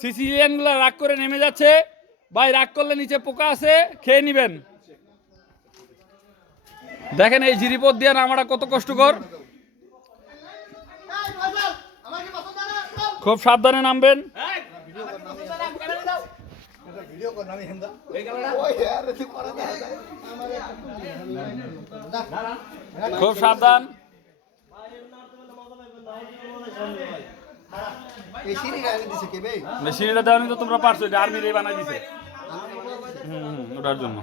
সিসিলিয়ানগুলো রাগ করে নেমে যাচ্ছে। ভাই, রাগ করলে নিচে পোকা আছে, খেয়ে নিবেন। দেখেন এই জিরিপথ দিয়ে নামাটা কত কষ্টকর। খুব সাবধানে নামবেন। খুব সাবধান। মেশিনটা দেওয়া তো তোমরা পারছ, এটা আর্মির বানাই দিছে। হুম ওটার জন্য।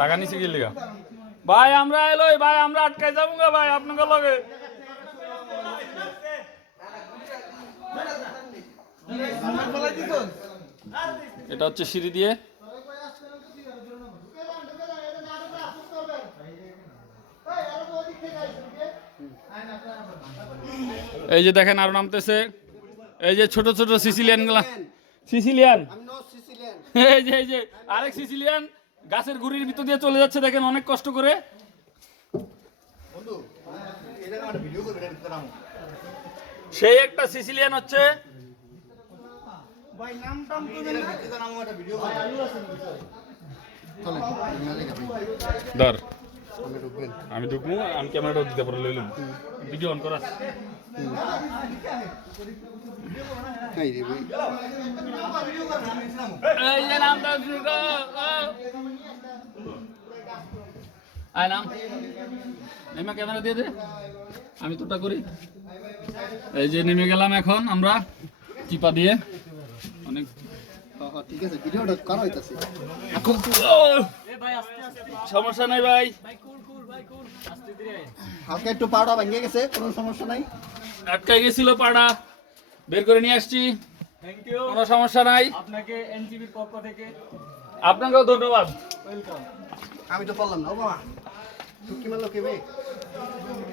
টাকা নিচে গেলে ভাই, আমরা এলো ভাই, আমরা আটকাই যাব গা ভাই, আপনাকে লগে। এটা হচ্ছে সিঁড়ি দিয়ে। এই যে দেখেন আরও নামতেছে। এই যে ছোট ছোট সিসিলিয়ানগুলা। সিসিলিয়ান? এই যে এই যে আরেক সিসিলিয়ান গাছের গুড়ির ভিতর দিয়ে চলে যাচ্ছে দেখেন অনেক কষ্ট করে। সেই একটা সিসিলিয়ান হচ্ছে। আমি ঢুকবো আমি ক্যামেরাটা দিতে পারো লইলাম। ভিডিও অন করা। নাই রে ভাই এই যে নামটা আয় নাম ক্যামেরা দিয়ে দে আমি তোটা করি এই যে নেমে গেলাম এখন আমরা চিপা দিয়ে অনেক হ্যাঁ, হ্যাঁ, ঠিক আছে ভিডিওটা করা হইতাছে খুব সমস্যা নাই ভাই হালকা একটু পাউডার ভেঙে গেছে কোনো সমস্যা নাই আটকাই গেছিল পাড়া। বের করে নিয়ে আসছি। থ্যাংক ইউ কোনো সমস্যা নাই। আপনাকে এনজিবির পক্ষ থেকে আপনাকেও ধন্যবাদ। ওয়েলকাম। আমি তো পারলাম না ও বাবা ঢুকি মারলো কে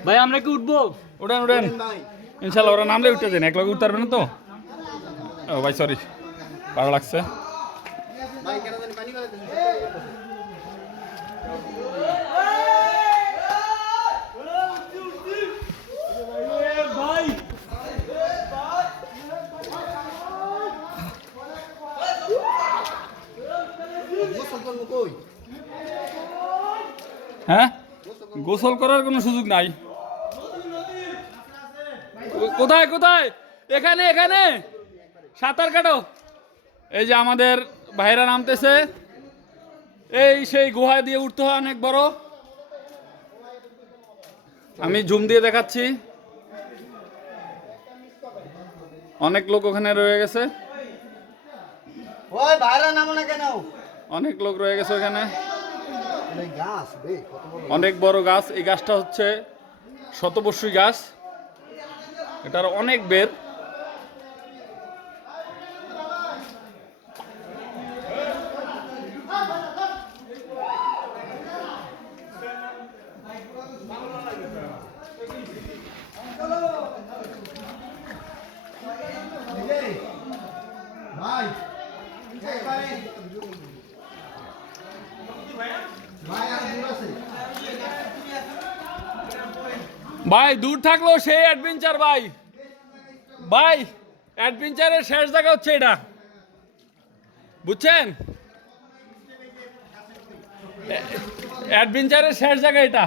ভাই আমরা কি উঠবো? উঠেন উঠেন। ভাই। ইনশাল্লাহ ওরা নামলে উঠতে দেন। এক লগে উঠতে পারবেন তো? ও ভাই সরি ভালো লাগছে। ভাই কেন পানি করে ভাই গোসল করব কই হ্যাঁ? গোসল করার কোনো সুযোগ নাই। কোথায় কোথায়? এখানে এখানে। সাঁতার কাটো। এই যে আমাদের ভাইরা নামতেছে। এই সেই গুহা দিয়ে উঠতে হয় অনেক বড়। আমি জুম দিয়ে দেখাচ্ছি। অনেক লোক ওখানে রয়ে গেছে। অনেক লোক রয়ে গেছে ওখানে এই গাছ বে কত বড় অনেক বড় গাছ। এই গাছটা হচ্ছে শতবর্ষী গাছ। এটার অনেক বের। ভাই আর দূর আছে ভাই, দূর থাকল সেই অ্যাডভেঞ্চার ভাই। ভাই অ্যাডভেঞ্চারের শেষ জায়গা হচ্ছে এটা। বুঝছেন? অ্যাডভেঞ্চারের শেষ জায়গা এটা।